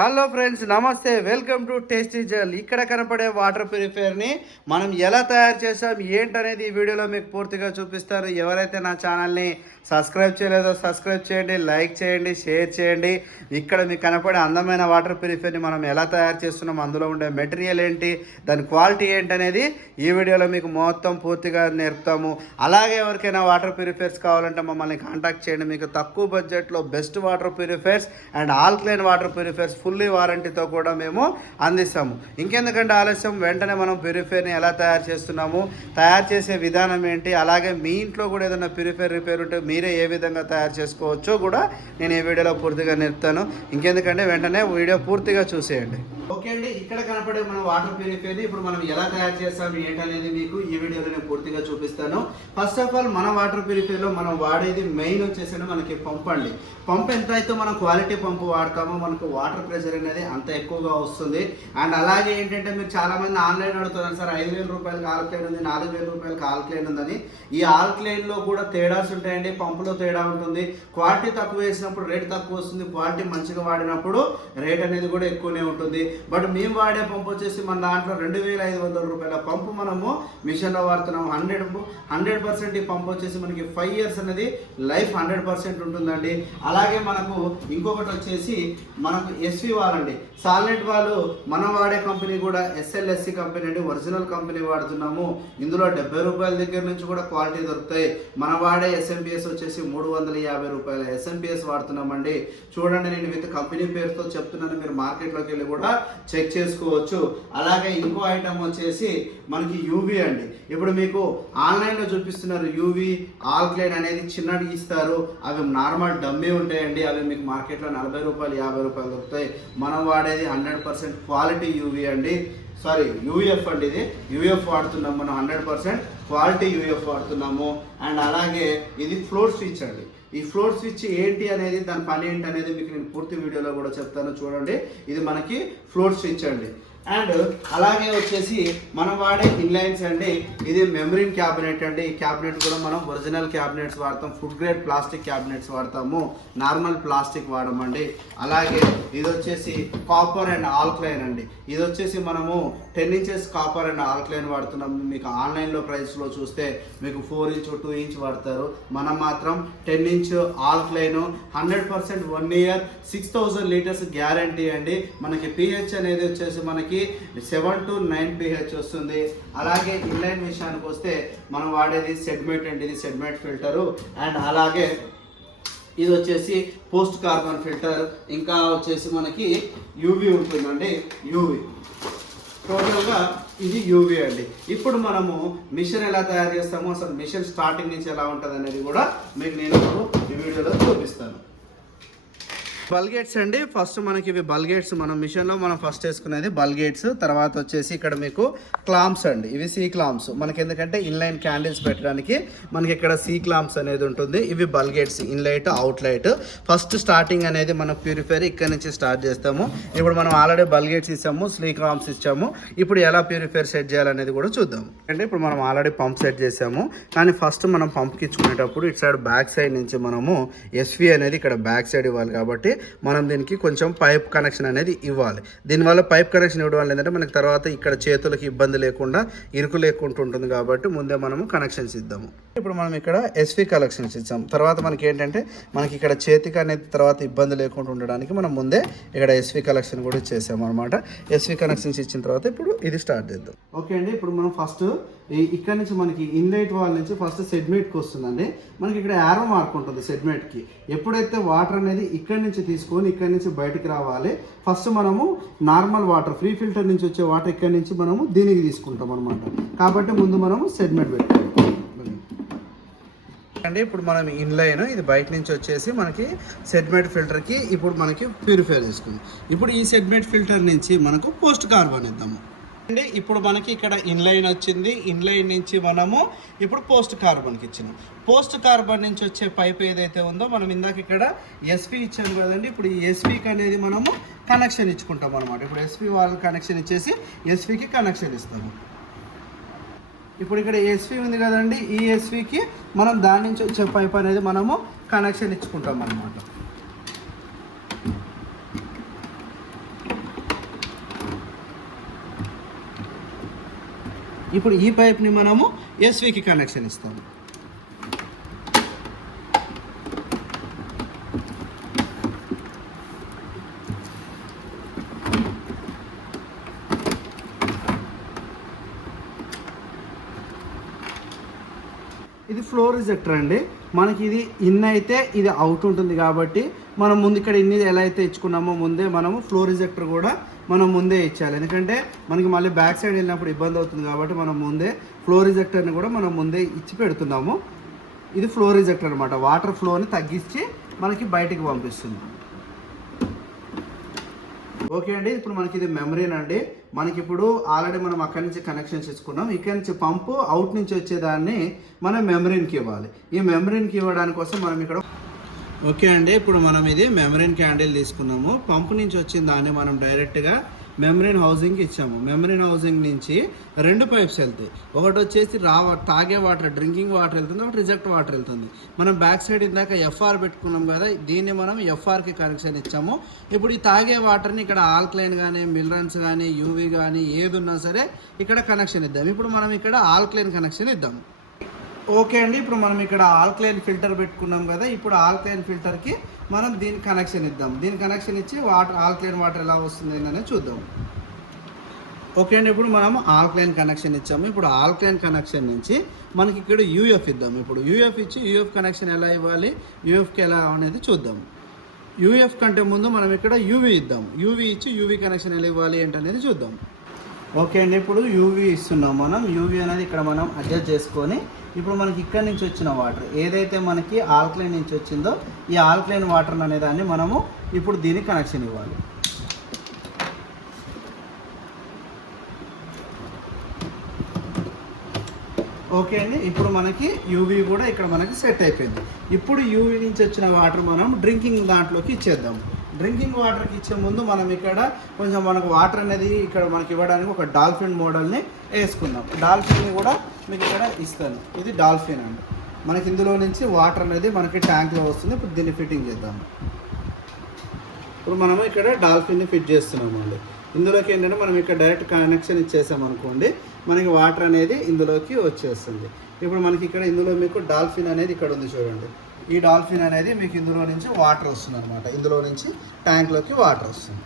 Hello friends, నమస్తే. Welcome to tasty gel. ఇక్కడ కనపడే వాటర్ ప్యూరిఫైయర్ని మనం ఎలా తయారు చేసాం ఏంటనేది ఈ వీడియోలో మీకు పూర్తిగా చూపిస్తారు. ఎవరైతే నా ఛానల్ని సబ్స్క్రైబ్ చేయలేదో సబ్స్క్రైబ్ చేయండి, లైక్ చేయండి, షేర్ చేయండి. ఇక్కడ మీకు కనపడే అందమైన వాటర్ ప్యూరిఫైయర్ని మనం ఎలా తయారు చేస్తున్నాం, అందులో ఉండే మెటీరియల్ ఏంటి, దాని క్వాలిటీ ఏంటనేది ఈ వీడియోలో మీకు మొత్తం పూర్తిగా నేర్పుతాము. అలాగే ఎవరికైనా వాటర్ ప్యూరిఫైయర్స్ కావాలంటే మమ్మల్ని కాంటాక్ట్ చేయండి. మీకు తక్కువ బడ్జెట్లో best water purifiers and alkaline water purifiers fully వారంటీతో కూడా మేము అందిస్తాము. ఇంకెందుకంటే ఆలస్యం, వెంటనే మనం ప్యూరిఫైర్ని ఎలా తయారు చేస్తున్నాము, తయారు చేసే విధానం ఏంటి, అలాగే మీ ఇంట్లో కూడా ఏదైనా ప్యూరిఫైర్ రిపేర్ ఉంటే మీరే ఏ విధంగా తయారు చేసుకోవచ్చో కూడా నేను ఈ వీడియోలో పూర్తిగా నేర్పుతాను. ఇంకెందుకంటే వెంటనే వీడియో పూర్తిగా చూసేయండి. ఓకే అండి, ఇక్కడ కనపడే మన వాటర్ ప్యూరిఫైర్ని ఇప్పుడు మనం ఎలా తయారు చేస్తాము ఏంటనేది మీకు ఈ వీడియోలో నేను పూర్తిగా చూపిస్తాను. ఫస్ట్ ఆఫ్ ఆల్, మన వాటర్ ప్యూరిఫైర్లో మనం వాడేది మెయిన్ వచ్చేసి మనకి పంప్ అండి. పంప్ ఎంత అయితే మనం క్వాలిటీ పంపు వాడతామో మనకు వాటర్ ప్రెషర్ అనేది అంత ఎక్కువగా వస్తుంది. అండ్ అలాగే ఏంటంటే మీరు చాలామంది ఆన్లైన్ అడుగుతున్నారు, సార్ 5,000 రూపాయలకి ఆల్క్లైన్ ఉంది, 4,000 రూపాయలకి ఆల్క్లైన్ ఉందని. ఈ ఆల్క్లైన్లో కూడా తేడాస్ ఉంటాయండి, పంపులో తేడా ఉంటుంది. క్వాలిటీ తక్కువ వేసినప్పుడు రేట్ తక్కువ వస్తుంది, క్వాలిటీ మంచిగా వాడినప్పుడు రేట్ అనేది కూడా ఎక్కువనే ఉంటుంది. బట్ మేము వాడే పంపు వచ్చేసి మన దాంట్లో 2,500 రూపాయల పంపు మనము మిషన్లో వాడుతున్నాము. 100% ఈ పంపు వచ్చేసి మనకి 5 years అనేది లైఫ్ 100% ఉంటుందండి. అలాగే మనకు ఇంకొకటి వచ్చేసి మనకు ఎస్వి వాల్ అండి, సాలిడ్ వాల్. మనం వాడే కంపెనీ కూడా SLSC కంపెనీ అండి, ఒరిజినల్ కంపెనీ వాడుతున్నాము. ఇందులో 70 రూపాయల దగ్గర నుంచి కూడా క్వాలిటీ దొరుకుతాయి. మనం వాడే SMPS వచ్చేసి 350 రూపాయల SMPS వాడుతున్నామండి. చూడండి, నేను విత్ కంపెనీ పేరుతో చెప్తున్నాను, మీరు మార్కెట్లోకి వెళ్ళి కూడా చెక్ చేసుకోవచ్చు. అలాగే ఇంకో ఐటమ్ వచ్చేసి మనకి యూవీ అండి. ఇప్పుడు మీకు ఆన్లైన్లో చూపిస్తున్నారు యూవీ ఆల్క్లైన్ అనేది చిన్నది ఇస్తారు, అవి నార్మల్ డమ్మీ ఉంటాయండి. అవి మీకు మార్కెట్లో 40 రూపాయలు 50 రూపాయలు దొరుకుతాయి. మనం వాడేది 100% క్వాలిటీ యూవీ అండి, సారీ యూఎఫ్ అండి. ఇది యూఎఫ్ వాడుతున్నాము మనం, 100% క్వాలిటీ యూఎఫ్ వాడుతున్నాము. అండ్ అలాగే ఇది ఫ్లోర్ స్విచ్ అండి. ఈ ఫ్లోర్ స్విచ్ ఏంటి అనేది, దాని పని ఏంటి అనేది మీకు నేను పూర్తి వీడియోలో కూడా చెప్తాను. చూడండి, ఇది మనకి ఫ్లోర్ స్విచ్ అండి. అండ్ అలాగే వచ్చేసి మనం వాడే ఇన్లైన్స్ అండి. ఇది మెమరీన్ క్యాబినెట్ అండి. ఈ క్యాబినెట్ కూడా మనం ఒరిజినల్ క్యాబినెట్స్ వాడతాం, ఫుడ్ గ్రేడ్ ప్లాస్టిక్ క్యాబినెట్స్ వాడతాము, నార్మల్ ప్లాస్టిక్ వాడమండి. అలాగే ఇది వచ్చేసి కాపర్ అండ్ ఆల్క్లైన్ అండి. ఇది వచ్చేసి మనము 10 inches కాపర్ అండ్ ఆల్క్లైన్ వాడుతున్నాము. మీకు ఆన్లైన్లో ప్రైస్లో చూస్తే మీకు 4 inch 2 inch వాడతారు. మనం మాత్రం 10 inch alkaline, 100% 1 year 6,000 liters guarantee అండి. మనకి pH అనేది వచ్చేసి మనకి 7 to 9 pH వస్తుంది. అలాగే ఇన్లైన్ విషయానికి వస్తే మనం వాడేది సెగ్మెంట్ అండి, ఇది సెగ్మెంట్ ఫిల్టరు. అండ్ అలాగే ఇది వచ్చేసి పోస్ట్ కార్బన్ ఫిల్టర్. ఇంకా వచ్చేసి మనకి యూవీ ఉంటుందండి, యూవీ. టోటల్గా ఇది యూవీ అండి. ఇప్పుడు మనము మిషన్ ఎలా తయారు చేస్తామో, అసలు మిషన్ స్టార్టింగ్ నుంచి ఎలా ఉంటుంది అనేది కూడా మీకు నేను ఇప్పుడు ఈ వీడియోలో చూపిస్తాను. బల్గేట్స్ అండి. ఫస్ట్ మనకి ఇవి బల్గేట్స్, మనం మిషన్లో మనం ఫస్ట్ వేసుకునేది బల్గేట్స్. తర్వాత వచ్చేసి ఇక్కడ మీకు క్లాంప్స్ అండి, ఇవి సీ క్లాంప్స్. మనకి ఎందుకంటే ఇన్లైన్ క్యాండిల్స్ పెట్టడానికి మనకి ఇక్కడ సీ క్లాంప్స్ అనేది ఉంటుంది. ఇవి బల్గేట్స్, ఇన్లైట్ అవుట్లైట్. ఫస్ట్ స్టార్టింగ్ అనేది మనం ప్యూరిఫైర్ ఇక్కడ నుంచి స్టార్ట్ చేస్తాము. ఇప్పుడు మనం ఆల్రెడీ బల్గేట్స్ ఇచ్చాము, సీ క్లాంప్స్ ఇచ్చాము. ఇప్పుడు ఎలా ప్యూరిఫైర్ సెట్ చేయాలనేది కూడా చూద్దాం. అంటే ఇప్పుడు మనం ఆల్రెడీ పంప్ సెట్ చేసాము, కానీ ఫస్ట్ మనం పంప్కి ఇచ్చుకునేటప్పుడు ఇటు సైడ్ బ్యాక్ సైడ్ నుంచి మనము ఎస్వి అనేది ఇక్కడ బ్యాక్ సైడ్ ఇవ్వాలి. కాబట్టి మనం దీనికి కొంచెం పైప్ కనెక్షన్ అనేది ఇవ్వాలి. దీనివల్ల పైప్ కనెక్షన్ ఇవ్వడం వల్ల ఏంటంటే మనకి తర్వాత ఇక్కడ చేతులకి ఇబ్బంది లేకుండా, ఇరుకు లేకుండా ఉంటుంది. కాబట్టి ముందే మనము కనెక్షన్స్ ఇద్దాము. ఇప్పుడు మనం ఇక్కడ ఎస్వి కనెక్షన్స్ ఇచ్చాము. తర్వాత మనకి ఏంటంటే మనకి ఇక్కడ చేతికి అనేది తర్వాత ఇబ్బంది లేకుండా ఉండడానికి మనం ముందే ఇక్కడ ఎస్వి కనెక్షన్ కూడా ఇచ్చేసాము అనమాట. ఎస్వి కనెక్షన్స్ ఇచ్చిన తర్వాత ఇప్పుడు ఇది స్టార్ట్ చేద్దాం. ఓకే అండి, ఇప్పుడు మనం ఫస్ట్ ఇక్కడ నుంచి మనకి ఇన్లైట్ వాల్ నుంచి ఫస్ట్ సెగ్మెంట్కి వస్తుందండి. మనకి ఇక్కడ యారో మార్క్ ఉంటుంది సెగ్మెంట్కి. ఎప్పుడైతే వాటర్ అనేది ఇక్కడి నుంచి తీసుకొని ఇక్కడి నుంచి బయటికి రావాలి, ఫస్ట్ మనము నార్మల్ వాటర్ ఫ్రీ ఫిల్టర్ నుంచి వచ్చే వాటర్ ఇక్కడి నుంచి మనము దీనికి తీసుకుంటాం అనమాట. కాబట్టి ముందు మనము సెగ్మెంట్ పెట్టుకోవాలి అండి. ఇప్పుడు మనం ఇన్లైన్, ఇది బయట నుంచి వచ్చేసి మనకి సెగ్మెంట్ ఫిల్టర్కి ఇప్పుడు మనకి ప్యూరిఫైర్ చేసుకుందాం. ఇప్పుడు ఈ సెగ్మెంట్ ఫిల్టర్ నుంచి మనకు పోస్ట్ కార్బన్ ఇద్దాము అండి. ఇప్పుడు మనకి ఇక్కడ ఇన్లైన్ వచ్చింది, ఇన్లైన్ నుంచి మనము ఇప్పుడు పోస్ట్ కార్బన్కి ఇచ్చినాం. పోస్ట్ కార్బన్ నుంచి వచ్చే పైప్ ఏదైతే ఉందో మనం ఇందాక ఇక్కడ ఎస్పీ ఇచ్చాము కదండి. ఇప్పుడు ఈ ఎస్పీకి అనేది మనము కనెక్షన్ ఇచ్చుకుంటాం అనమాట. ఇప్పుడు ఎస్పీ వాళ్ళు కనెక్షన్ ఇచ్చేసి ఎస్పీకి కనెక్షన్ ఇస్తాము. ఇప్పుడు ఇక్కడ ఎస్పీ ఉంది కదండి, ఈ ఎస్పీకి మనం దాని నుంచి వచ్చే పైప్ అనేది మనము కనెక్షన్ ఇచ్చుకుంటాం అనమాట. ఇప్పుడు ఈ పైప్ని మనము ఎస్వికి కనెక్షన్ ఇస్తాము. ఇది ఫ్లో రిజెక్టర్ అండి. మనకి ఇది ఇన్ అయితే ఇది అవుట్ ఉంటుంది కాబట్టి మనం ముందు ఇక్కడ ఇన్ని ఎలా అయితే ఇచ్చుకున్నామో ముందే మనము ఫ్లో రిజెక్టర్ కూడా మనం ముందే ఇచ్చాలి. ఎందుకంటే మనకి మళ్ళీ బ్యాక్ సైడ్ వెళ్ళినప్పుడు ఇబ్బంది అవుతుంది కాబట్టి మనం ముందే ఫ్లో రిజెక్టర్ని కూడా మనం ముందే ఇచ్చి పెడుతున్నాము. ఇది ఫ్లో రిజెక్టర్ అనమాట. వాటర్ ఫ్లోని తగ్గించి మనకి బయటికి పంపిస్తుంది. ఓకే అండి, ఇప్పుడు మనకి ఇది మెమరీన్ అండి. మనకి ఇప్పుడు ఆల్రెడీ మనం అక్కడి నుంచి కనెక్షన్స్ ఇచ్చుకున్నాం. ఇక్కడ నుంచి పంపు అవుట్ నుంచి వచ్చేదాన్ని మనం మెమరీన్కి ఇవ్వాలి. ఈ మెమరీన్కి ఇవ్వడానికి కోసం మనం ఇక్కడ ఓకే అండి, ఇప్పుడు మనం ఇది మెమరీన్ క్యాండిల్ తీసుకున్నాము. పంపు నుంచి వచ్చిన దాన్ని మనం డైరెక్ట్గా మెమరీన్ హౌసింగ్కి ఇచ్చాము. మెమరీన్ హౌసింగ్ నుంచి 2 పైప్స్ వెళ్తాయి. ఒకటి వచ్చేసి తాగే వాటర్, డ్రింకింగ్ వాటర్ వెళ్తుంది, ఒకటి రిజెక్ట్ వాటర్ వెళ్తుంది. మనం బ్యాక్ సైడ్ ఇందాక ఎఫ్ఆర్ పెట్టుకున్నాం కదా, దీన్ని మనం ఎఫ్ఆర్కి కనెక్షన్ ఇచ్చాము. ఇప్పుడు ఈ తాగే వాటర్ని ఇక్కడ ఆల్క్లైన్ కానీ, మినరల్స్ కానీ, యూవీ కానీ ఏది ఉన్నా సరే ఇక్కడ కనెక్షన్ ఇద్దాం. ఇప్పుడు మనం ఇక్కడ ఆల్క్లైన్ కనెక్షన్ ఇద్దాము. ఓకే అండి, ఇప్పుడు మనం ఇక్కడ ఆల్క్లైన్ ఫిల్టర్ పెట్టుకున్నాం కదా, ఇప్పుడు ఆల్క్లైన్ ఫిల్టర్కి మనం దీనికి కనెక్షన్ ఇద్దాం. దీని కనెక్షన్ ఇచ్చి ఆల్క్లైన్ వాటర్ ఎలా వస్తుంది అనేది చూద్దాం. ఓకే అండి, ఇప్పుడు మనం ఆల్క్లైన్ కనెక్షన్ ఇచ్చాము. ఇప్పుడు ఆల్క్లైన్ కనెక్షన్ నుంచి మనకి ఇక్కడ యూఎఫ్ ఇద్దాం. ఇప్పుడు యూఎఫ్ ఇచ్చి యూఎఫ్ కనెక్షన్ ఎలా ఇవ్వాలి, యూఎఫ్కి ఎలా అనేది చూద్దాం. యూఎఫ్ కంటే ముందు మనం ఇక్కడ యూవీ ఇద్దాం. యూవీ ఇచ్చి యూవీ కనెక్షన్ ఎలా ఇవ్వాలి ఏంటనేది చూద్దాం. ఓకే అండి, ఇప్పుడు యూవీ ఇస్తున్నాం మనం. యూవీ అనేది ఇక్కడ మనం అడ్జస్ట్ చేసుకొని ఇప్పుడు మనకి ఇక్కడ నుంచి వచ్చిన వాటర్ ఏదైతే మనకి ఆల్క్లైన్ నుంచి వచ్చిందో ఈ ఆల్క్లైన్ వాటర్ అనే దాన్ని మనము ఇప్పుడు దీనికి కనెక్షన్ ఇవ్వాలి. ఓకే అండి, ఇప్పుడు మనకి యూవీ కూడా ఇక్కడ మనకి సెట్ అయిపోయింది. ఇప్పుడు యూవీ నుంచి వచ్చిన వాటర్ మనం డ్రింకింగ్ దాంట్లోకి ఇచ్చేద్దాం. డ్రింకింగ్ వాటర్కి ఇచ్చే ముందు మనం ఇక్కడ కొంచెం మనకు వాటర్ అనేది ఇక్కడ మనకి ఇవ్వడానికి ఒక డాల్ఫిన్ మోడల్ని వేసుకుందాం. డాల్ఫిన్ని కూడా మీకు ఇక్కడ ఇస్తాను. ఇది డాల్ఫిన్ అండి. మనకి ఇందులో నుంచి వాటర్ అనేది మనకి ట్యాంక్లో వస్తుంది. ఇప్పుడు దీన్ని ఫిట్టింగ్ చేద్దాం. ఇప్పుడు మనము ఇక్కడ డాల్ఫిన్ని ఫిట్ చేస్తున్నాము అండి. ఇందులోకి ఏంటంటే మనం ఇక్కడ డైరెక్ట్ కనెక్షన్ ఇచ్చేసాం అనుకోండి, మనకి వాటర్ అనేది ఇందులోకి వచ్చేస్తుంది. ఇప్పుడు మనకి ఇక్కడ ఇందులో మీకు డాల్ఫిన్ అనేది ఇక్కడ ఉంది చూడండి. ఈ డాల్ఫిన్ అనేది మీకు ఇందులో నుంచి వాటర్ వస్తుంది అనమాట. ఇందులో నుంచి ట్యాంక్లోకి వాటర్ వస్తుంది.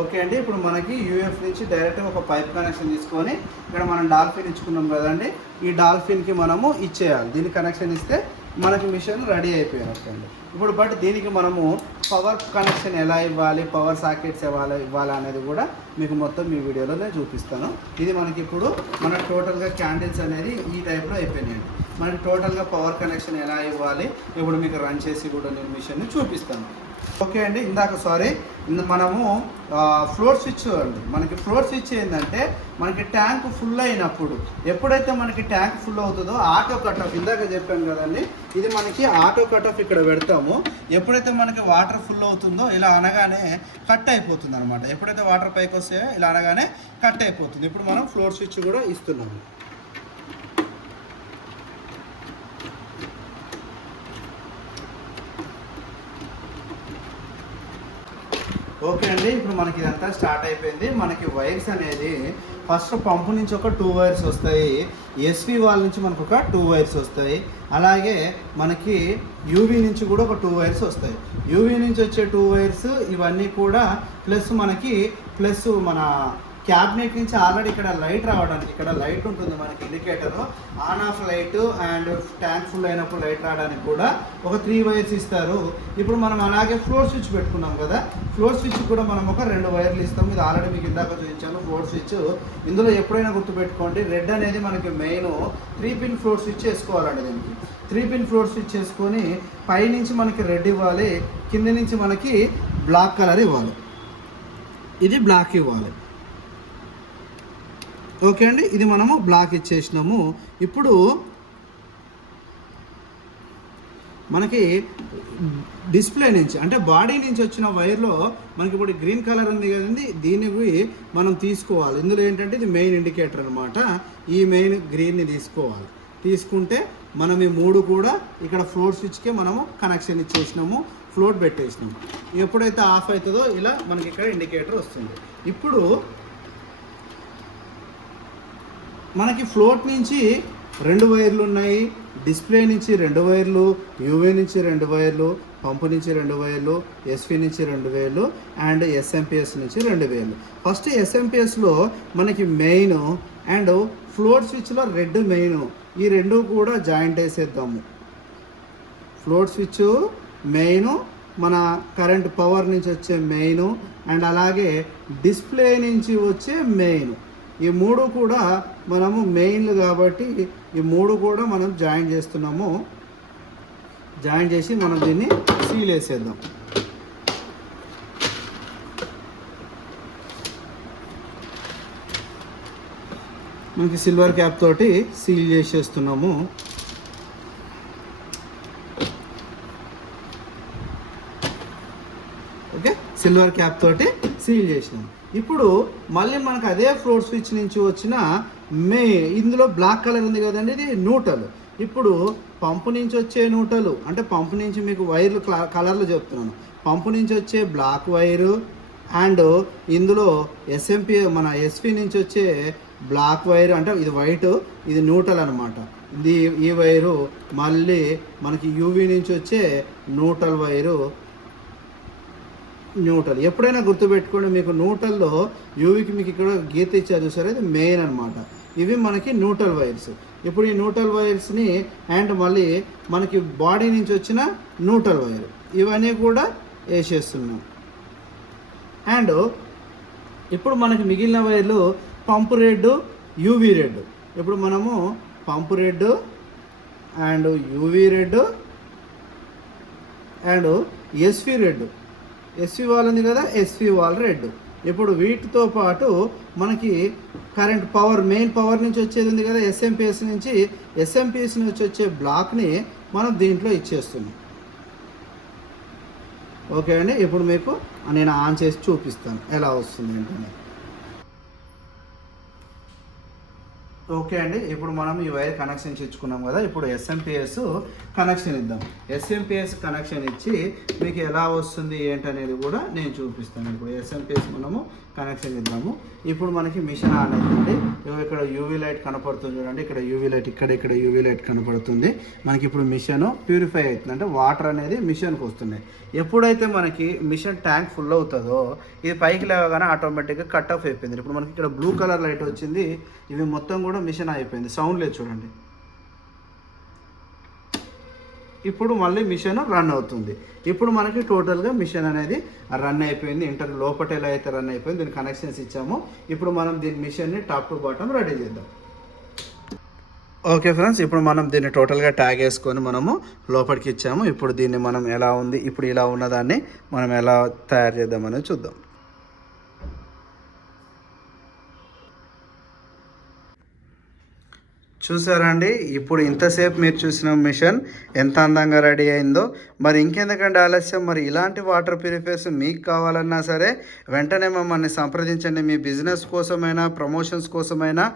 ఓకే అండి, ఇప్పుడు మనకి యూఎఫ్ నుంచి డైరెక్ట్గా ఒక పైప్ కనెక్షన్ తీసుకొని ఇక్కడ మనం డాల్ఫిన్ ఇచ్చుకున్నాం కదండి, ఈ డాల్ఫిన్కి మనము ఇచ్చేయాలి. దీనికి కనెక్షన్ ఇస్తే మనకి మిషన్ రెడీ అయిపోయినట్టు అండి. ఇప్పుడు బట్ దీనికి మనము పవర్ కనెక్షన్ ఎలా ఇవ్వాలి, పవర్ సాకెట్స్ ఇవ్వాలి అనేది కూడా మీకు మొత్తం ఈ వీడియోలో నేను చూపిస్తాను. ఇది మనకి ఇప్పుడు మన టోటల్గా క్యాండిల్స్ అనేది ఈ టైప్లో అయిపోయినాయండి. మనకి టోటల్గా పవర్ కనెక్షన్ ఎలా ఇవ్వాలి ఇప్పుడు మీకు రన్ చేసి కూడా నేను మిషన్ని చూపిస్తాను. ఓకే అండి, మనము ఫ్లోర్ స్విచ్ అండి. మనకి ఫ్లోర్ స్విచ్ ఏంటంటే మనకి ట్యాంక్ ఫుల్ అయినప్పుడు ఎప్పుడైతే మనకి ట్యాంక్ ఫుల్ అవుతుందో ఆటో కట్ ఆఫ్, ఇందాక చెప్పాను కదండి, ఇది మనకి ఆటో కట్ ఆఫ్ ఇక్కడ పెడతాము. ఎప్పుడైతే మనకి వాటర్ ఫుల్ అవుతుందో ఇలా అనగానే కట్ అయిపోతుంది అనమాట. ఎప్పుడైతే వాటర్ పైకి వస్తాయో ఇలా అనగానే కట్ అయిపోతుంది. ఇప్పుడు మనం ఫ్లోర్ స్విచ్ కూడా ఇస్తున్నాము. ఓకే అండి, ఇప్పుడు మనకి ఇదంతా స్టార్ట్ అయిపోయింది. మనకి వైర్స్ అనేది ఫస్ట్ పంపు నుంచి ఒక 2 వైర్స్ వస్తాయి. ఎస్వి వాల్ నుంచి మనకు ఒక 2 వైర్స్ వస్తాయి. అలాగే మనకి యూవీ నుంచి కూడా ఒక 2 వైర్స్ వస్తాయి. యూవీ నుంచి వచ్చే 2 వైర్స్ ఇవన్నీ కూడా ప్లస్ మన క్యాబినెట్ నుంచి ఆల్రెడీ ఇక్కడ లైట్ రావడానికి ఇక్కడ లైట్ ఉంటుంది మనకి indicator, on off light and tank full అయినప్పుడు లైట్ రావడానికి కూడా ఒక 3 వైర్స్ ఇస్తారు. ఇప్పుడు మనం అలాగే ఫ్లోర్ స్విచ్ పెట్టుకున్నాం కదా, ఫ్లోర్ స్విచ్ కూడా మనం ఒక 2 వైర్లు ఇస్తాం. ఇది ఆల్రెడీ మీకు ఇందాక చూపించాను ఫ్లోర్ స్విచ్. ఇందులో ఎప్పుడైనా గుర్తుపెట్టుకోండి, రెడ్ అనేది మనకి మెయిన్ 3 పిన్ ఫ్లోర్ స్విచ్ వేసుకోవాలండి. దీనికి 3 పిన్ ఫ్లోర్ స్విచ్ చేసుకొని పైనుంచి మనకి రెడ్ ఇవ్వాలి, కింద నుంచి మనకి బ్లాక్ కలర్ ఇవ్వాలి, ఇది బ్లాక్ ఇవ్వాలి. ఓకే అండి, ఇది మనము బ్లాక్ ఇచ్చేసినాము. ఇప్పుడు మనకి డిస్ప్లే నుంచి అంటే బాడీ నుంచి వచ్చిన వైర్లో మనకి ఇప్పుడు గ్రీన్ కలర్ ఉంది కదండి, దీనికి మనం తీసుకోవాలి. ఇందులో ఏంటంటే ఇది మెయిన్ ఇండికేటర్ అనమాట. ఈ మెయిన్ గ్రీన్ని తీసుకోవాలి. తీసుకుంటే మనం ఈ 3 కూడా ఇక్కడ ఫ్లోట్ స్విచ్కే మనము కనెక్షన్ ఇచ్చేసినాము, ఫ్లోట్ పెట్టేసినాము. ఎప్పుడైతే ఆఫ్ అవుతుందో ఇలా మనకి ఇక్కడ ఇండికేటర్ వస్తుంది. ఇప్పుడు మనకి ఫ్లోట్ నుంచి 2 వైర్లు ఉన్నాయి, డిస్ప్లే నుంచి 2 వైర్లు, యూవీ నుంచి 2 వైర్లు, పంపు నుంచి 2 వైర్లు, ఎస్పీ నుంచి 2 వైర్లు అండ్ ఎస్ఎంపిఎస్ నుంచి 2 వైర్లు. ఫస్ట్ ఎస్ఎంపిఎస్లో మనకి మెయిన్ అండ్ ఫ్లోట్ స్విచ్లో రెడ్ మెయిన్, ఈ 2 కూడా జాయింట్ వేసేద్దాము. ఫ్లోట్ స్విచ్ మెయిన్, మన కరెంట్ పవర్ నుంచి వచ్చే మెయిన్ అండ్ అలాగే డిస్ప్లే నుంచి వచ్చే మెయిన్, ఈ 3 కూడా మనము మెయిన్లు కాబట్టి ఈ 3 కూడా మనం జాయిన్ చేస్తున్నాము. జాయిన్ చేసి మనం దీన్ని సీల్ వేసేద్దాం. మనకి సిల్వర్ క్యాప్ తోటి సీల్ చేసేస్తున్నాము. ఓకే, సిల్వర్ క్యాప్ తోటి సీల్ చేసినాము. ఇప్పుడు మళ్ళీ మనకు అదే ఫ్లోట్ స్విచ్ నుంచి వచ్చిన ఇందులో బ్లాక్ కలర్ ఉంది కదండి, ఇది న్యూట్రల్. ఇప్పుడు పంపు నుంచి వచ్చే న్యూట్రల్ అంటే పంపు నుంచి మీకు వైర్లు కలర్లు చెప్తున్నాను. పంపు నుంచి వచ్చే బ్లాక్ వైరు అండ్ ఇందులో ఎస్ఎంపి మన ఎస్పీ నుంచి వచ్చే బ్లాక్ వైర్ అంటే ఇది వైట్, ఇది న్యూట్రల్ అనమాట. ఈ వైరు మళ్ళీ మనకి యూవీ నుంచి వచ్చే న్యూట్రల్ వైరు, న్యూట్రల్. ఎప్పుడైనా గుర్తుపెట్టుకోండి, మీకు న్యూట్రల్లో యూవీకి మీకు ఇక్కడ గీత ఇచ్చారు చూసారు, ఇది మెయిన్ అనమాట. ఇవి మనకి న్యూట్రల్ వైర్స్. ఇప్పుడు ఈ న్యూట్రల్ వైర్స్ని అండ్ మళ్ళీ మనకి బాడీ నుంచి వచ్చిన న్యూట్రల్ వైర్ ఇవన్నీ కూడా వేసేస్తున్నాం. అండ్ ఇప్పుడు మనకి మిగిలిన వైర్లు పంపు రెడ్, యూవీ రెడ్. ఇప్పుడు మనము pump red and UV red and SV red, SV valve ఉంది కదా, ఎస్వి వాల్ రెడ్. ఇప్పుడు వీటితో పాటు మనకి కరెంట్ పవర్, మెయిన్ పవర్ నుంచి వచ్చేది ఉంది కదా ఎస్ఎంపిఎస్ నుంచి, ఎస్ఎంపిఎస్ నుంచి వచ్చే బ్లాక్ని మనం దీంట్లో ఇచ్చేస్తున్నాం. ఓకే అండి, ఇప్పుడు మీకు నేను ఆన్ చేసి చూపిస్తాను ఎలా వస్తుంది ఏంటని. ఓకే అండి, ఇప్పుడు మనం ఈ వైర్ కనెక్షన్ ఇచ్చుకున్నాం కదా, ఇప్పుడు ఎస్ఎంపిఎస్ కనెక్షన్ ఇద్దాం. ఎస్ఎంపిఎస్ కనెక్షన్ ఇచ్చి మీకు ఎలా వస్తుంది ఏంటనేది కూడా నేను చూపిస్తాను. ఇప్పుడు ఎస్ఎంపిఎస్ మనము కనెక్షన్ ఇద్దాము. ఇప్పుడు మనకి మిషన్ ఆన్ అవుతుంది. ఇక్కడ యూవీ లైట్ కనపడుతుంది చూడండి, ఇక్కడ యూవీ లైట్, ఇక్కడ యూవీ లైట్ కనపడుతుంది. మనకి ఇప్పుడు మిషన్ ప్యూరిఫై అవుతుంది, అంటే వాటర్ అనేది మిషన్కి వస్తున్నాయి. ఎప్పుడైతే మనకి మిషన్ ట్యాంక్ ఫుల్ అవుతుందో ఇది పైకి లేవగానే ఆటోమేటిక్గా కట్ ఆఫ్ అయిపోయింది. ఇప్పుడు మనకి ఇక్కడ బ్లూ కలర్ లైట్ వచ్చింది, ఇవి మొత్తం కూడా మిషన్ అయిపోయింది, సౌండ్ లేదు చూడండి. ఇప్పుడు మళ్ళీ మిషన్ రన్ అవుతుంది. ఇప్పుడు మనకి టోటల్గా మిషన్ అనేది రన్ అయిపోయింది. లోపల ఎలా అయితే రన్ అయిపోయింది, దీనికి కనెక్షన్స్ ఇచ్చాము. ఇప్పుడు మనం దీని మిషన్ని టాప్ టు బాటమ్ రెడీ చేద్దాం. ఓకే ఫ్రెండ్స్, ఇప్పుడు మనం దీన్ని టోటల్గా ట్యాగ్ వేసుకొని మనము లోపలికి ఇచ్చాము. ఇప్పుడు దీన్ని మనం ఎలా ఉంది, ఇప్పుడు ఇలా ఉన్నదాన్ని మనం ఎలా తయారు చేద్దామనేది చూద్దాం. చూసారా అండి, ఇప్పుడు ఇంతసేపు మీరు చూసిన మిషన్ ఎంత అందంగా రెడీ అయిందో. మరి ఇంకెందుకంటే ఆలస్యం, మరి ఇలాంటి వాటర్ ప్యూరిఫైర్స్ మీకు కావాలన్నా సరే వెంటనే మమ్మల్ని సంప్రదించండి. మీ బిజినెస్ కోసమైనా, ప్రమోషన్స్ కోసమైనా.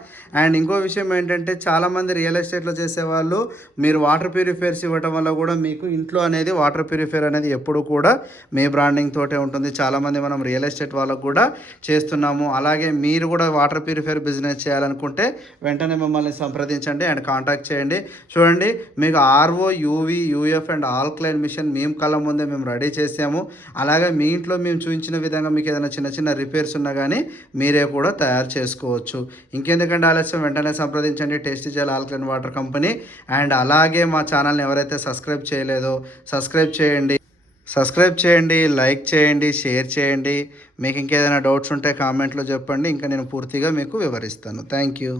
అండ్ ఇంకో విషయం ఏంటంటే, చాలామంది రియల్ ఎస్టేట్లో చేసేవాళ్ళు మీరు వాటర్ ప్యూరిఫైర్స్ ఇవ్వడం వల్ల కూడా మీకు ఇంట్లో అనేది వాటర్ ప్యూరిఫైర్ అనేది ఎప్పుడు కూడా మీ బ్రాండింగ్ తోటే ఉంటుంది. చాలామంది మనం రియల్ ఎస్టేట్ వాళ్ళకు కూడా చేస్తున్నాము. అలాగే మీరు కూడా వాటర్ ప్యూరిఫైర్ బిజినెస్ చేయాలనుకుంటే వెంటనే మమ్మల్ని సంప్రదించండి అండ్ కాంటాక్ట్ చేయండి. చూడండి, మీకు RO, UV, UF and alkaline machine మేము కళ్ళ ముందే మేము రెడీ చేసాము. అలాగే మీ ఇంట్లో మేము చూపించిన విధంగా మీకు ఏదైనా చిన్న చిన్న రిపేర్స్ ఉన్నా కానీ మీరే కూడా తయారు చేసుకోవచ్చు. ఇంకెందుకంటే ఆలస్యం, వెంటనే సంప్రదించండి tasty gel alkaline water company. And అలాగే మా ఛానల్ని ఎవరైతే సబ్స్క్రైబ్ చేయలేదో సబ్స్క్రైబ్ చేయండి, లైక్ చేయండి, షేర్ చేయండి. మీకు ఇంకేదైనా డౌట్స్ ఉంటే కామెంట్లో చెప్పండి, ఇంకా నేను పూర్తిగా మీకు వివరిస్తాను. Thank you.